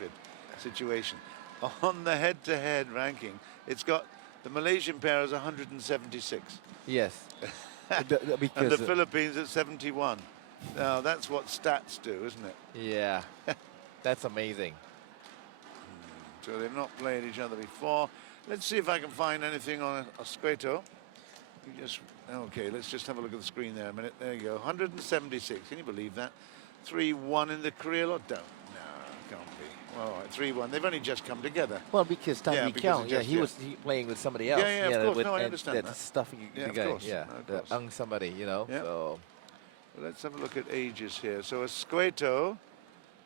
stupid situation. On the head-to-head ranking, it's got the Malaysian pair as 176. Yes. Because and the Philippines at 71. Now, that's what stats do, isn't it? Yeah. That's amazing. So they've not played each other before. Let's see if I can find anything on Escueta. Okay, let's just have a look at the screen there a minute. There you go, 176. Can you believe that? 3-1 in the career lot. Don't. No, can't be. All right, 3-1. They've only just come together. Well, because Kiong, he was playing with somebody else. Yeah, of course. No, I understand that. Stuff of course. Yeah, the somebody, you know. Yeah. So. Well, let's have a look at ages here. So Escueta,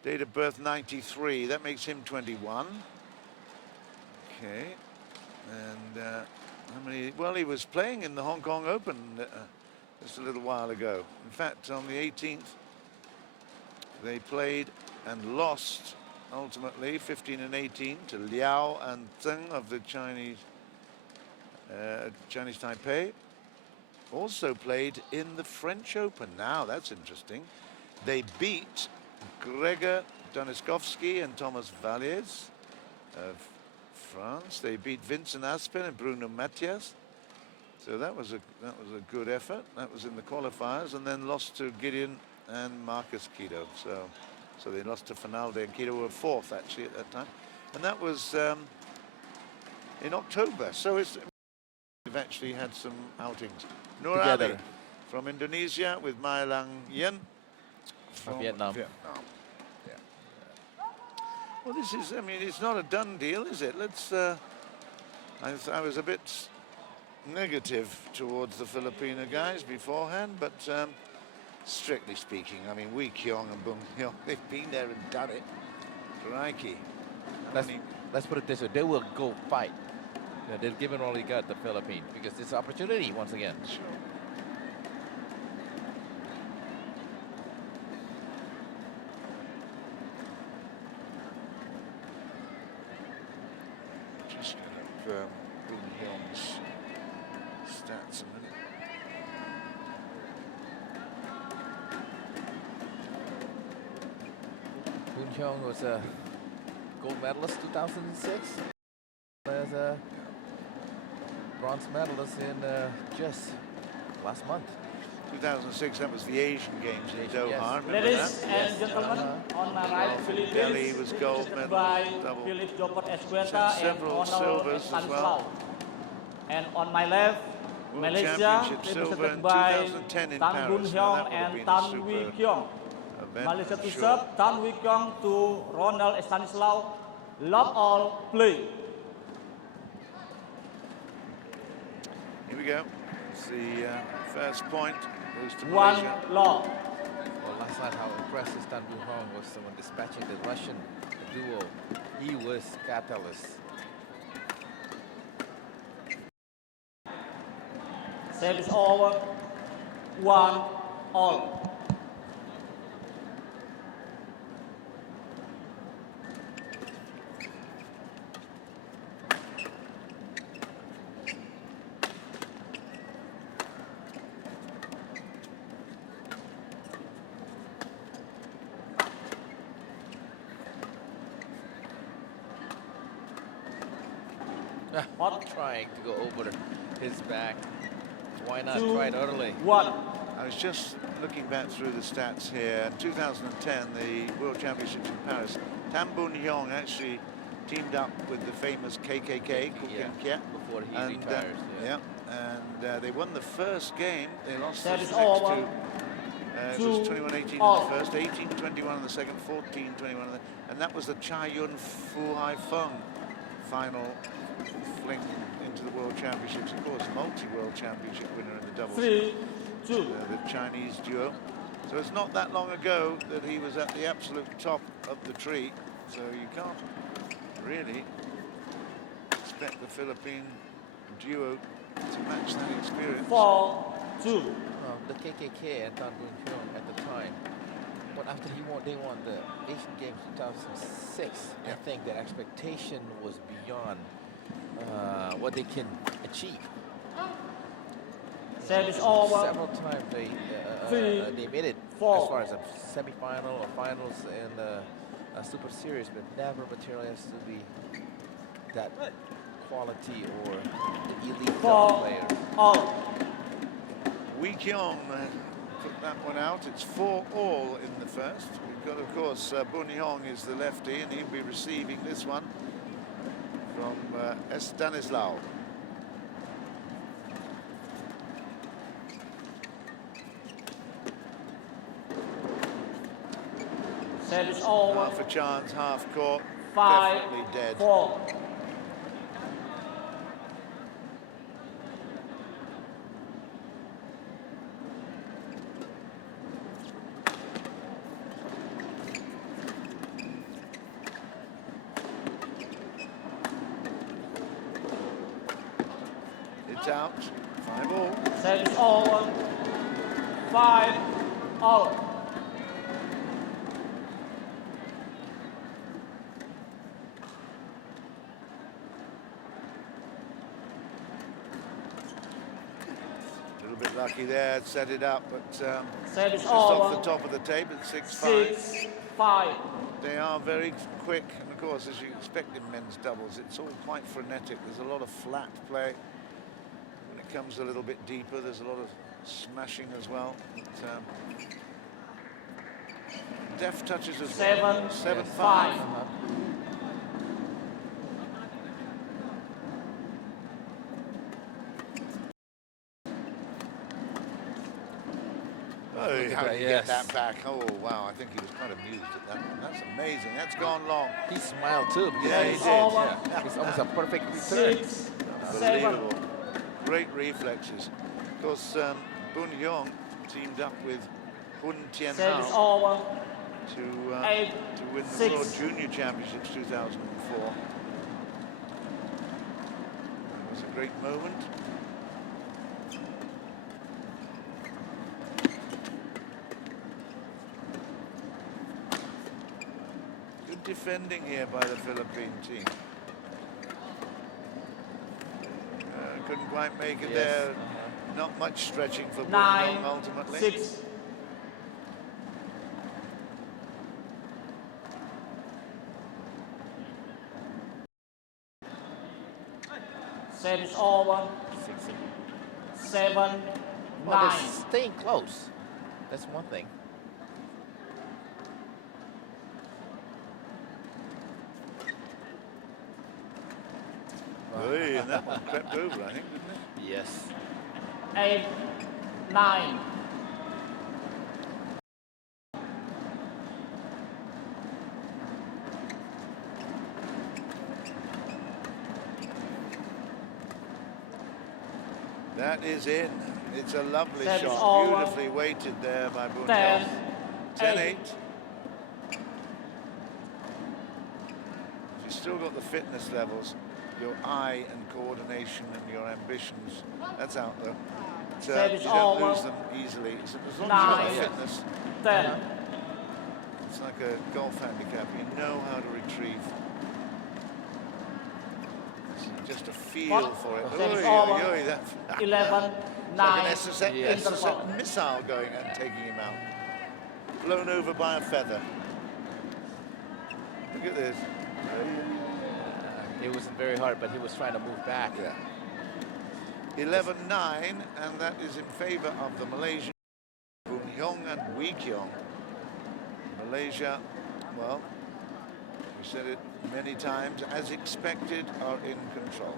date of birth 93. That makes him 21. Okay. And how many? Well, he was playing in the Hong Kong Open just a little while ago. In fact, on the 18th, they played and lost ultimately 15 and 18 to Liao and Zheng of the Chinese Taipei. Also played in the French Open. Now that's interesting. They beat Gregor Daniskovsky and Thomas Valliers of France. They beat Vincent Aspen and Bruno Matias. So that was a good effort. That was in the qualifiers, and then lost to Gideon and Marcus Kido. So they lost to Finalde and Kido, who were fourth actually at that time, and that was in October. So we've actually had some outings. Nur Ali from Indonesia with Mai Lang Yen from Vietnam. Yeah. Well, this is, I mean, it's not a done deal, is it? Let's, I was a bit negative towards the Filipino guys beforehand, but strictly speaking, I mean, Kiong and Boon, they've been there and done it. Crikey. Let's put it this way, they will go fight. Yeah, they've given all they got, the Philippines, because it's an opportunity once again. Sure. Just get up Boon Heong's stats a minute. Boon Heong was a gold medalist 2006. As a bronze medalist in just last month. 2006, that was the Asian Games in Doha. Yes. Ladies and gentlemen, on my right, Philippines, Delhi was gold medal, by double. P.J.ESCUETA and Several silvers as well. And on my left, World Malaysia, Championship silver in represented by 2010 in Tan Boon Paris. Heong and Tan Wee Kiong. Malaysia to serve, Tan Wee Kiong to Ronel R.ESTANISLAO. Love all, play. Here we go. It's the first point. Goes to One Malaysia. love. Well, last night how impressive Tan Boon Heong was when dispatching the Russian duo. He was catalyst. Set is over. 1-all. Trying to go over his back. Why not try it early? 1. I was just looking back through the stats here. In 2010, the World Championships in Paris, Tan Boon Heong actually teamed up with the famous KKK, Before he retires. And they won the first game. They lost That the is next all. two. It was 21-18 in the first, 18-21 in the second, 14-21 in the, and that was the Chai Yun Fu Hai Feng final fling into the World Championships. Of course, multi-World Championship winner in the doubles. 3-2. The Chinese duo. So it's not that long ago that he was at the absolute top of the tree. So you can't really expect the Philippine duo to match that experience. 4-2. The KKK and Tan Boon Heong at the time, but after they won the Asian Games 2006, I think their expectation was beyond what they can achieve. Set is over. Several times they made it 4. as far as a semi-final or finals in super serious, but never materialized to be that quality or the elite double player. All. Kiong put that one out. It's 4-all in the first. We've got, of course, Boon is the lefty, and he'll be receiving this one from R.ESTANISLAO. Service over. Half a chance, half court. 5, Definitely dead. 4. It's out. 5-all. Service over. 5-all. Lucky there, set it up, but just all off the top of the table, 6-5. 6-5. They are very quick, and of course, as you expect in men's doubles, it's all quite frenetic. There's a lot of flat play. When it comes a little bit deeper, there's a lot of smashing as well. But, deft touches as well. 7-5. Oh, how did he get that back? Oh, wow, I think he was quite amused at that one. That's amazing. That's gone long. He smiled too. Yeah, he did. Yeah. It's almost a perfect return. 6, Unbelievable. Great reflexes. Of course, Boon teamed up with Hun Tien Service Hao over. to win the 6. World Junior Championships 2004. It was a great moment. Defending here by the Philippine team. Couldn't quite make it there. Not much stretching for Boon 9, ultimately. 6. Service over. 7, 9. Well, they're staying close. That's one thing. Hey, and that one crept over, I think, didn't it? Yes. 8, 9. That is in. It's a lovely Service shot. over. Beautifully weighted there by Boon. 10, 10-8. You've still got the fitness levels, your eye and coordination and your ambitions. That's out there. But, you don't lose them easily. So as long as you've got the fitness, 10. it's like a golf handicap. You know how to retrieve. It's just a feel for it. Service Oy, over. oy, oy, that, 11, it's 9. like an SSN missile going and taking him out. Blown over by a feather. Look at this. It wasn't very hard, but he was trying to move back. Yeah. 11-9, and that is in favor of the Malaysian Boon and Kiong. Malaysia, well, we said it many times, as expected, are in control.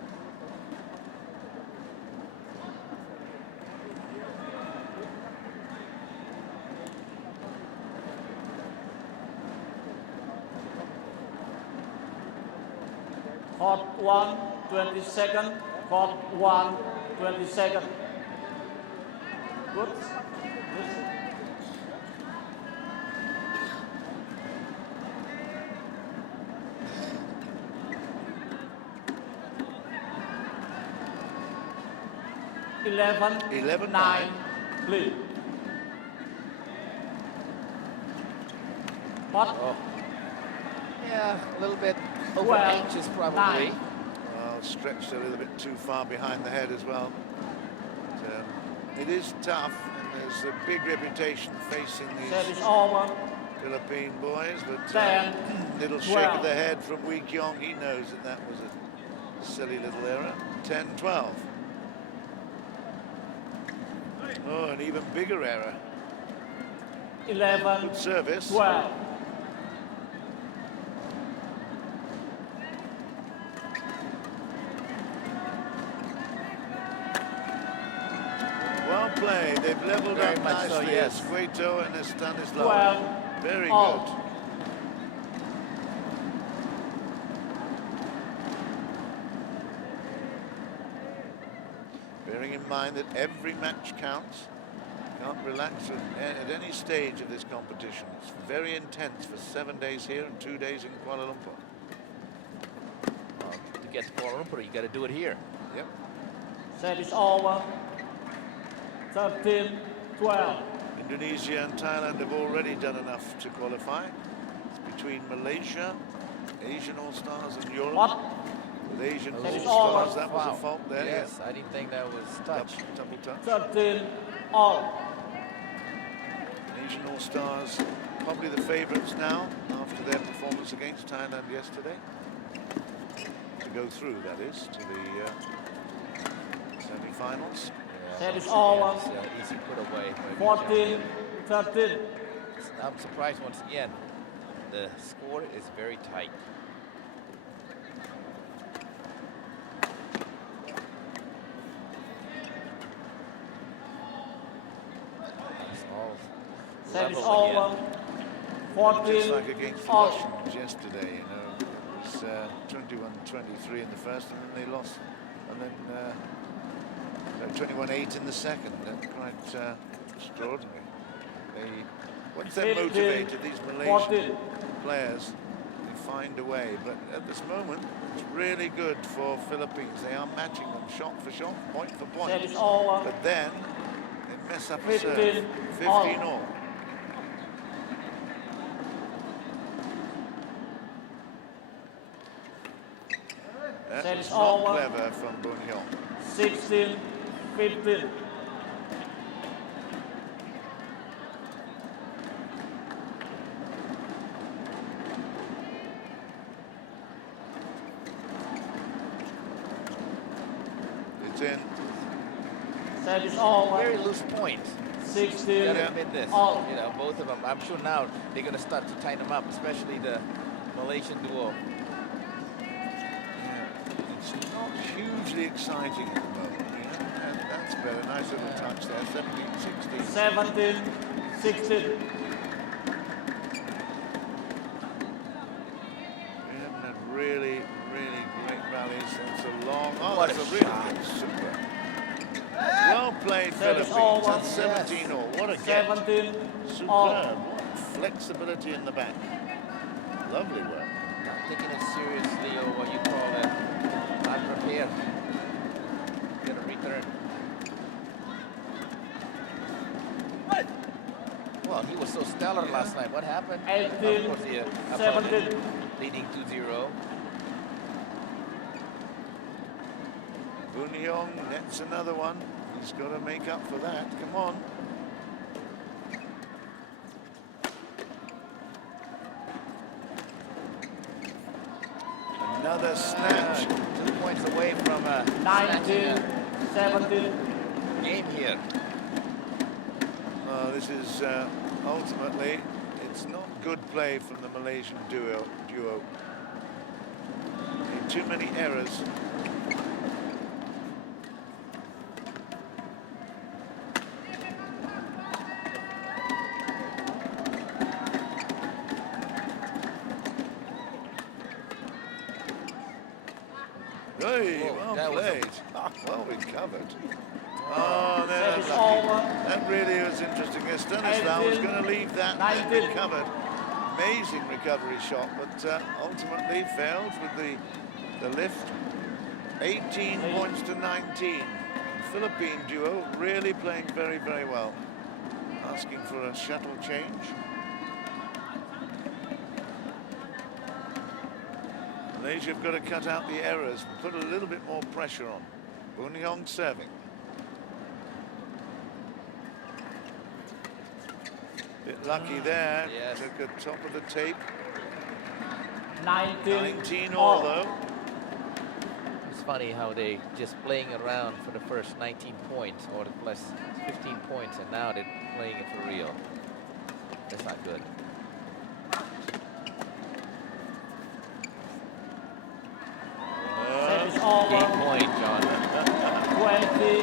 Court 1, 20 seconds. Court 1, 20 seconds. Good. Good. 11, 9, please. Pot. Oh. Yeah, a little bit over 12, anxious probably. 9. Well, stretched a little bit too far behind the head as well. But, it is tough, and there's a big reputation facing these Service over. Philippine boys, but 10, little shake 12. of the head from Kiong. He knows that that was a silly little error. 10-12. Oh, an even bigger error. 11, Good service. 12. Well played. They've leveled Very up much so, nicely. yes. Escueta and R.ESTANISLAO. 12. Very all. good. Bearing in mind that every match counts. Can't relax at any stage of this competition. It's very intense for 7 days here and 2 days in Kuala Lumpur. To get to Kuala Lumpur, you got to do it here. Yep. Set is over. 13, 12. Indonesia and Thailand have already done enough to qualify. It's between Malaysia, Asian All-Stars and Europe. What? With Asian That is All-Stars, all. that was Wow. a fault there. Yes, I didn't think that was touch. Double touch. 13, all. Asian All-Stars probably the favourites now after their performance against Thailand yesterday. To go through, that is, to the semi-finals. Set is Once over. again, it's, easy put away. 14, 13. I'm surprised once again. The score is very tight. It's all Set is level again. over. Just 14, like against the all. Russians yesterday, you know, it was 21-23 in the first, and then they lost, and then 21-8 in the second. That's quite extraordinary. Once they're 15, motivated, these Malaysian 14. players, they find a way. But at this moment, it's really good for Philippines. They are matching them shot for shot, point for point. Set is over. But then they mess up a 15 serve. 15 all. That Set was is not over. clever from Boon Heong. 16, 15. It's in. Set is over. Very loose point. 16, Gotta admit this. all. You know, both of them. I'm sure now they're gonna start to tighten them up, especially the Malaysian duo. It's not hugely exciting at the moment. And that's better. Nice little touch there. 17-16. 17, 16. We haven't had really, really great rallies since a long. Oh, What that's a a really shot. good super. Well played, Service Philippines. over. That's 17 all. What a get. 17, Superb. all. What flexibility in the back. Lovely work. Not taking it seriously, or what you call it, unprepared. Get a return. Well, he was so stellar last night. What happened? 18, Of course, the 17. opponent leading 2-0. Boon Heong nets another one. He's got to make up for that. Come on. Another snatch. 2 points away from a 19, 17. game here. This is ultimately, it's not good play from the Malaysian duo. Too many errors. Hey, Whoa, well that was a- played. Well recovered. Oh, no, Set is lucky. over. That really was interesting. Stanislaw was 18, going to leave that 19. recovered. Amazing recovery shot, but ultimately failed with the lift. 18 points to 19. Philippine duo really playing very, very well. Asking for a shuttle change. Malaysia have got to cut out the errors, put a little bit more pressure on. Boon Heong serving. Bit lucky there. Yes. Took a top of the tape. 19, 19 all though. It's funny how they just playing around for the first 19 points or the plus 15 points, and now they're playing it for real. That's not good. Set is over. Game point, John. 20.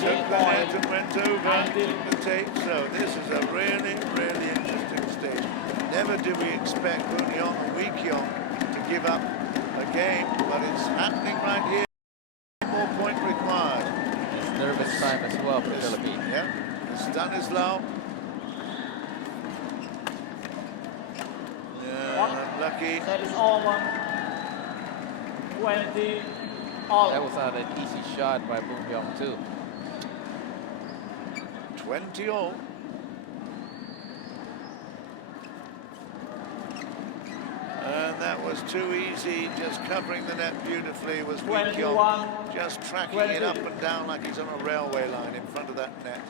Took Game the net point. and went over 19. the tape. So this is a really, really interesting stage. Never do we expect Boon and Wee Kiong to give up a game, but it's happening right here. More point required. It's nervous time as well for the Philippines. Yeah, Stanislao. Yeah, unlucky. Set is over. 20 all. That was not an easy shot by Boon Heong too. 20 all. And that was too easy, just covering the net beautifully was Wee Kiong. 21. Just tracking 20. it up and down like he's on a railway line in front of that net.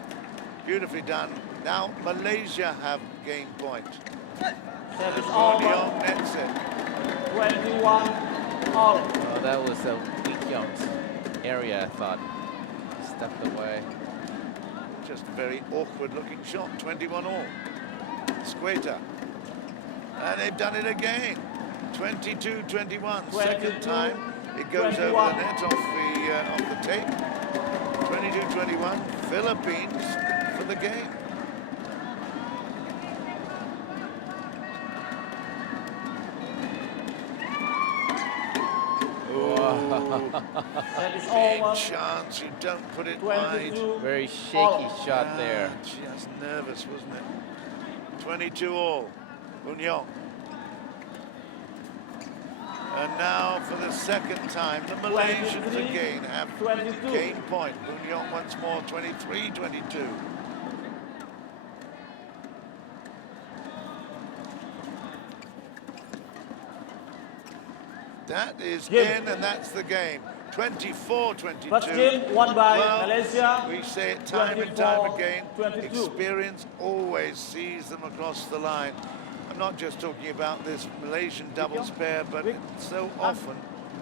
Beautifully done. Now Malaysia have game point. Set is Boon over. Heong nets it. 21 all. Oh, that was Wee Kiong's area, I thought. He stepped away. Just a very awkward looking shot. 21 all. Escueta. And they've done it again. 22-21. Second time it goes 21. over the net off the tape. 22-21. Philippines for the game. Set is Big over. chance you don't put it wide. 22 Very shaky all. shot there. Just nervous, wasn't it? 22 all. Boon Heong. And now for the second time, the Malaysians 23, again have 22. game point. Boon Heong once more, 23-22. That is Game. in, and that's the game. 24-22. First game won by Well, Malaysia. we say it time and time 24, again. 22. Experience always sees them across the line. I'm not just talking about this Malaysian doubles pair, but so often,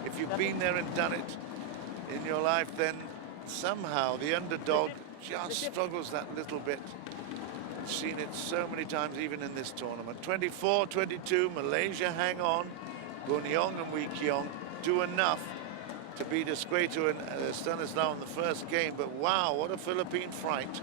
if you've been there and done it in your life, then somehow the underdog just struggles that little bit. I've seen it so many times, even in this tournament. 24-22, Malaysia hang on. Boon Heong and Wee Kiong do enough to beat ESCUETA and Stanislao in the first game, but wow, what a Philippine fright.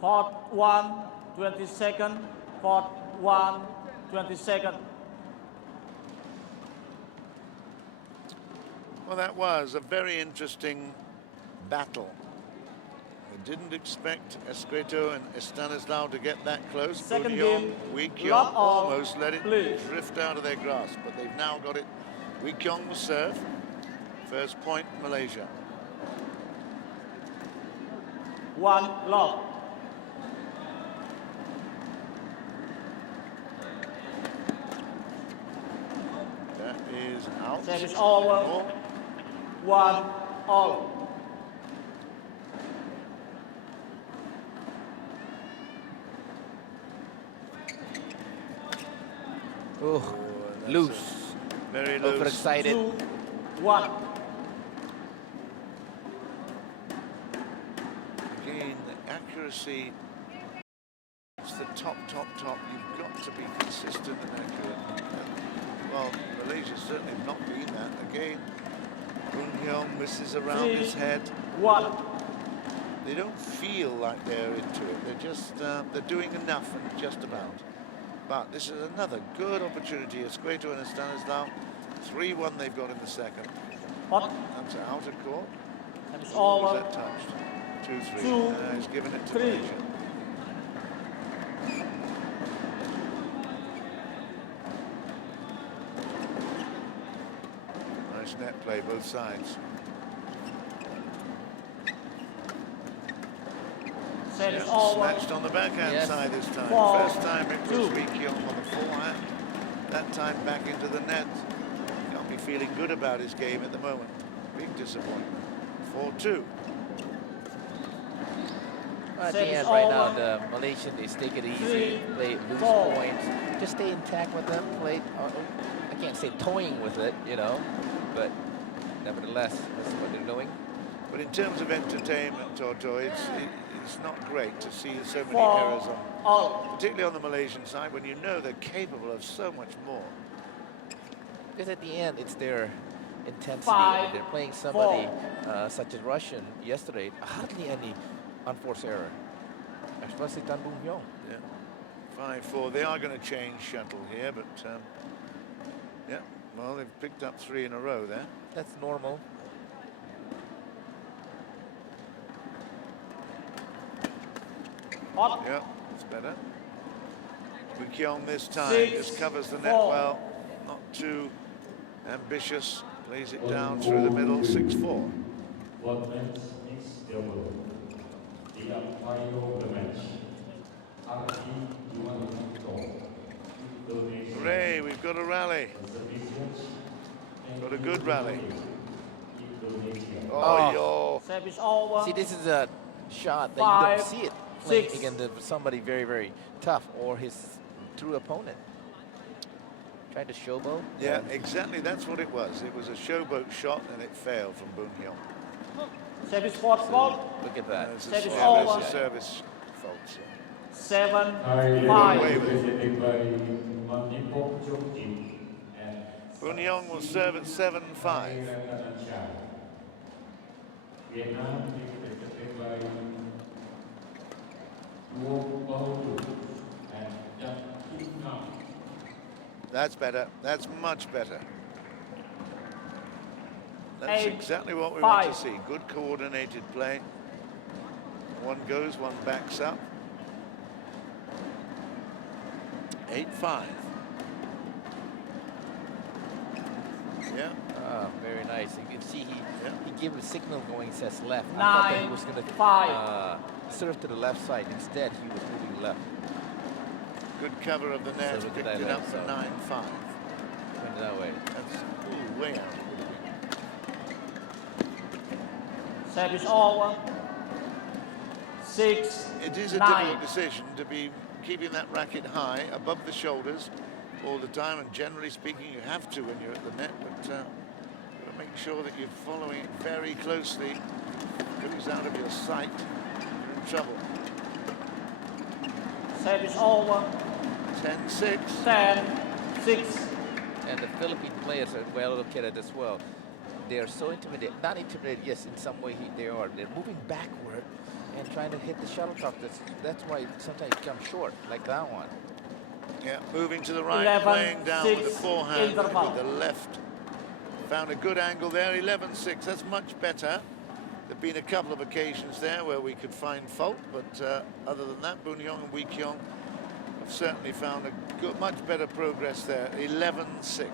Court 1, 20 seconds. Court 1, 20 seconds. Well, that was a very interesting battle. I didn't expect ESCUETA and Stanislao to get that close. Second Boon game, Heong, Wee Kiong love all, almost let it please. drift out of their grasp, but they've now got it. Wee Kiong will serve. First point, Malaysia. 1 love. That is out. Set is over. Oh, 1 all. Oh, that's loose. very loose. Overexcited. 2, 1. accuracy, it's the top. You've got to be consistent and accurate. Well, Malaysia's certainly not been that. Again, Boon Heong misses around his head. 1. They don't feel like they're into it. They're just, they're doing enough and just about. But this is another good opportunity. ESCUETA and Stanislao. 3-1 they've got in the second. Hot. That's out of court. And it's Was over. that touched? 2-3. 2, He's given it to 3. Malaysia. Nice net play, both sides. Set is Yeah, over. snatched on the backhand Yes. side this time. 4, First time it was 2. Kiong on the forehand. That time back into the net. Can't be feeling good about his game at the moment. Big disappointment. 4-2. At Set the is end, right now, over. the Malaysian, they take it easy, 3, play loose 4. points, just stay intact with them, play, I can't say toying with it, you know, but nevertheless, this is what they're doing. But in terms of entertainment, Toto, it's not great to see so many 4, errors on, all. particularly on the Malaysian side, when you know they're capable of so much more. Because at the end, it's their intensity. 5, If they're playing somebody such as Russian yesterday, hardly any unforced error, especially Tan Boon Heong. Yeah, 5-4. They are going to change shuttle here, but yeah, well, they've picked up 3 in a row there. That's normal. Hot. Yeah, it's better. Kiong this time 6, just covers the net 4. well, not too ambitious. Plays it down through the middle, 6-4. What match is Joper? The umpire of the match. Hooray, we've got a rally. Got a good rally. Oh, yo. Set is over. See, this is a shot that you 5, don't see it playing 6. against somebody very, very tough or his true opponent. Tried to showboat. Yeah, exactly. That's what it was. It was a showboat shot and it failed from Boon Heong. Set is fourth fault. Look at that. There's Set is yeah, there's over. a service fault. So. 7, Away 5. with Boon Heong will serve at 7-5. Vietnam represented by Joper and Kiong. That's better. That's much better. That's 8, exactly what we want to 5. see. Good coordinated play. One goes, one backs up. 8-5. Yeah. Ah, very nice. You can see he gave a signal going says left. I 9, thought that he was going to 5. serve to the left side. Instead, he was moving left. Good cover of the net. So look at Picked that it up left for side. 9-5. Went that way. That's way out. Set is over. 6, It is a 9. difficult decision to be keeping that racket high above the shoulders all the time, and generally speaking you have to when you're at the net, but you've got to make sure that you're following it very closely. If it goes out of your sight, you're in trouble. Set is over. 10-6. 10, 6. And the Philippine players are well located as well. They are so intimidated. Not intimidated, yes, in some way they are. They're moving backward and trying to hit the shuttlecock. That's why sometimes it comes short, like that one. Yeah, moving to the right, 11, playing down with the 6, forehand interval. with the left. Found a good angle there, 11-6. That's much better. There've been a couple of occasions there where we could find fault, but other than that, Boon Heong and Kiong have certainly found a good, much better progress there. 11-6.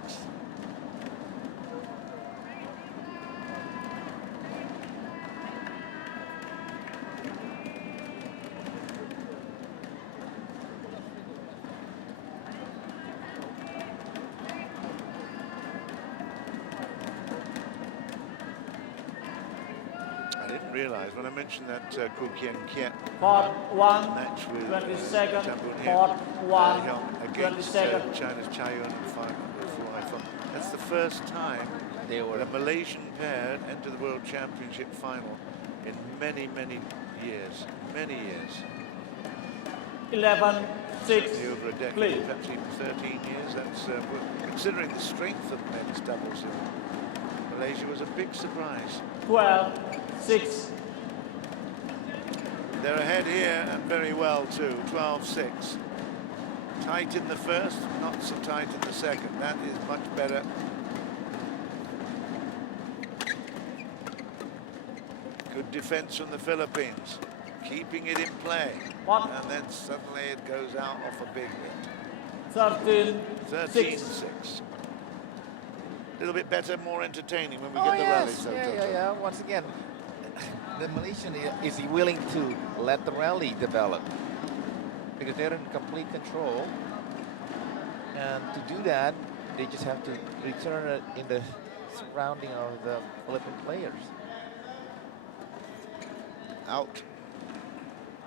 Realize when I mentioned that Kiong Kiet Port 1, match with 22nd. Tan Boon Port Heong, 1, Heong against 22nd. China's Chai Yun in final. That's the first time They were that a Malaysian pair entered the World Championship final in many, many years, many years. 11-6. Certainly over a decade, Please. perhaps even 13 years. That's considering the strength of men's doubles in Malaysia, was a big surprise. 12-6. They're ahead here and very well too. 12-6. Tight in the first, not so tight in the second. That is much better. Good defense from the Philippines, keeping it in play. What? And then suddenly it goes out off a big hit. 13-6. A little bit better, more entertaining when we Oh get the rally. yes, So yeah. Once again, the Malaysian is willing to let the rally develop because they're in complete control. And to do that, they just have to return it in the surrounding of the Philippine players. Out.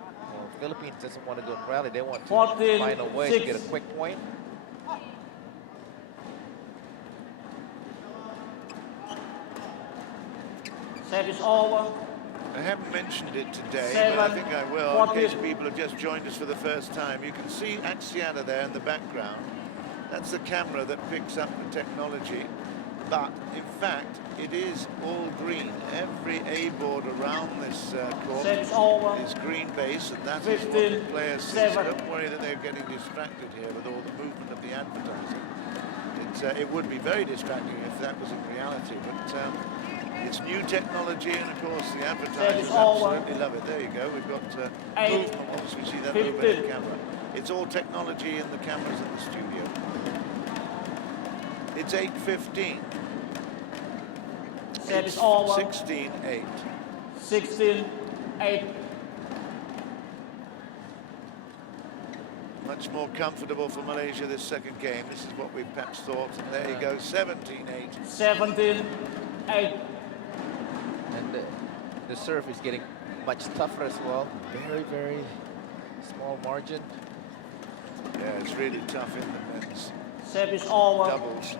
Well, Philippines doesn't want to go and rally. They want to 14, find a way 6. to get a quick point. Set is over. I haven't mentioned it today, 7, but I think I will, 14. in case people have just joined us for the first time. You can see Axiata there in the background. That's the camera that picks up the technology. But, in fact, it is all green. Every A-board around this court Set is over. is green base, and that is what 15, the players see. 7. So don't worry that they're getting distracted here with all the movement of the advertising. It would be very distracting if that was in reality, but it's new technology, and of course the advertisers absolutely love it. There you go. We've got movement. Obviously, we see that 15. overhead camera. It's all technology in the cameras in the studio. It's 8:15. Set is over. 16-8. 16-8. Much more comfortable for Malaysia this second game. This is what we perhaps thought. And there you go, 17-8. 17-8. And the serve is getting much tougher as well. Very, very small margin. Yeah, it's really tough in the men's Set is over. doubles.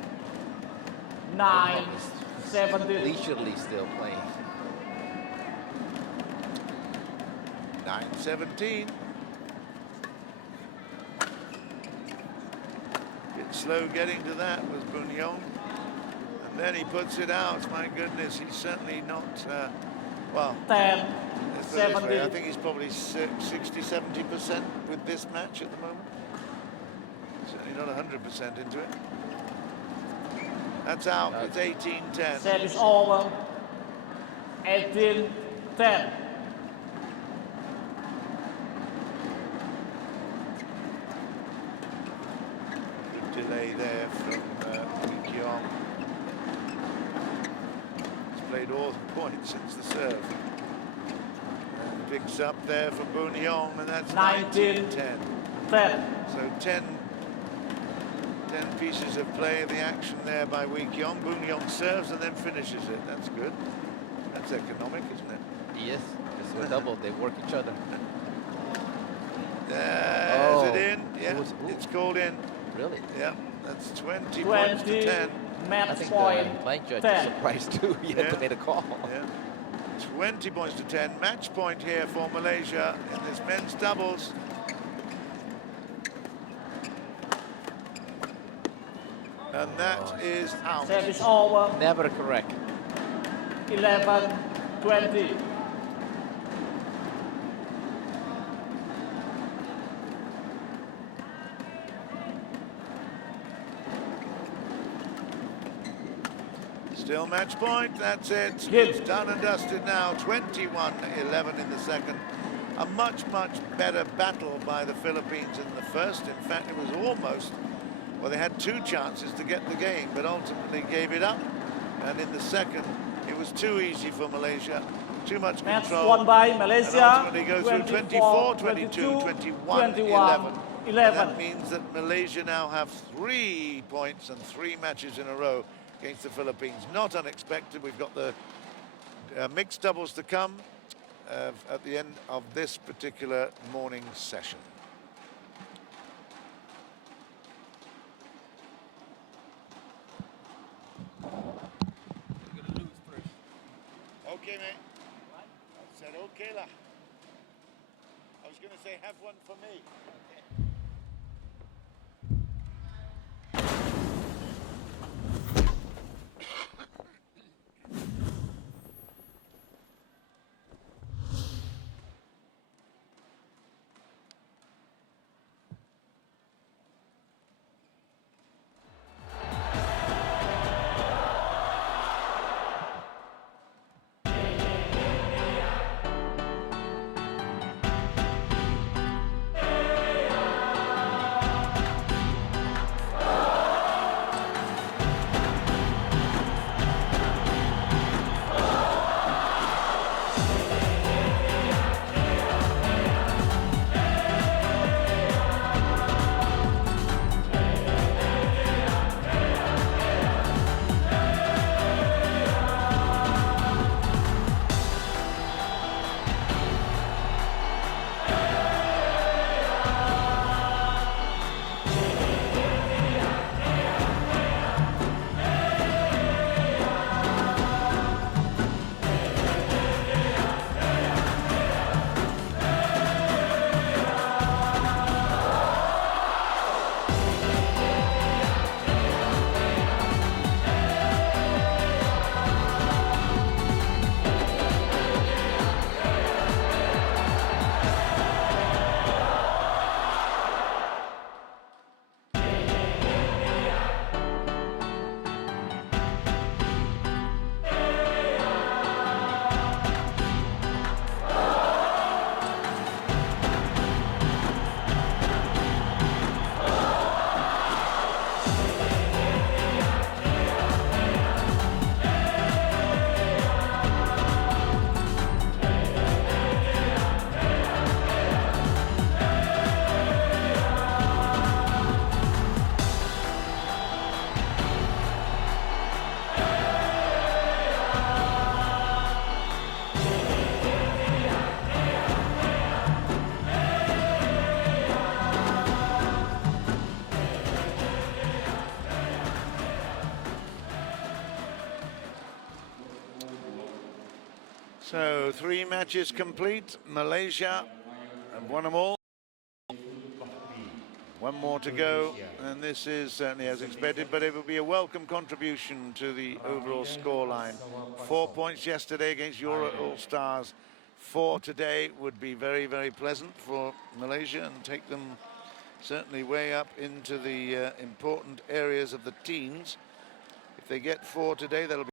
9-17. Leisurely still playing. 9-17. Bit slow getting to that was Boon. And then he puts it out. My goodness, he's certainly not, well, 10, let's put it this way, I 17. think he's probably 60-70% with this match at the moment. Certainly not 100% into it. That's out. It's 18-10. Set is over. 18-10. Good delay there from Kiong. He's played all the points since the serve. And picks up there for Boon, and that's 19-10. 10. So 10 pieces of play of the action there by Kiong. Boon serves and then finishes it. That's good. That's economic, isn't it? Yes, it's a double. They work each other. Is it in? Yeah, it's called in. Really? Yeah, that's 20 points to 10. I Match think point. the line judge 10. is surprised too. He had to Yeah. make a call. Yeah. 20 points to 10. Match point here for Malaysia in this men's doubles. And that is out. Set is over. Never correct. 11-20. Still match point, that's it. Good. It's done and dusted now. 21-11 in the second. A much, much better battle by the Philippines in the first. In fact, it was almost, well, they had two chances to get the game, but ultimately gave it up. And in the second, it was too easy for Malaysia. Too much Match control. won by And Malaysia. ultimately go through 24, 22, 21, 11. And that means that Malaysia now have 3 points and 3 matches in a row against the Philippines. Not unexpected. We've got the mixed doubles to come at the end of this particular morning session. Okay, mate. I said okay lah. was going to say, have one for me. So 3 matches complete. Malaysia have won them all. 1 more to go, and this is certainly as expected, but it will be a welcome contribution to the overall scoreline. 4 points yesterday against Euro All-Stars. 4 today would be very, very pleasant for Malaysia and take them certainly way up into the important areas of the teens. If they get 4 today, that'll be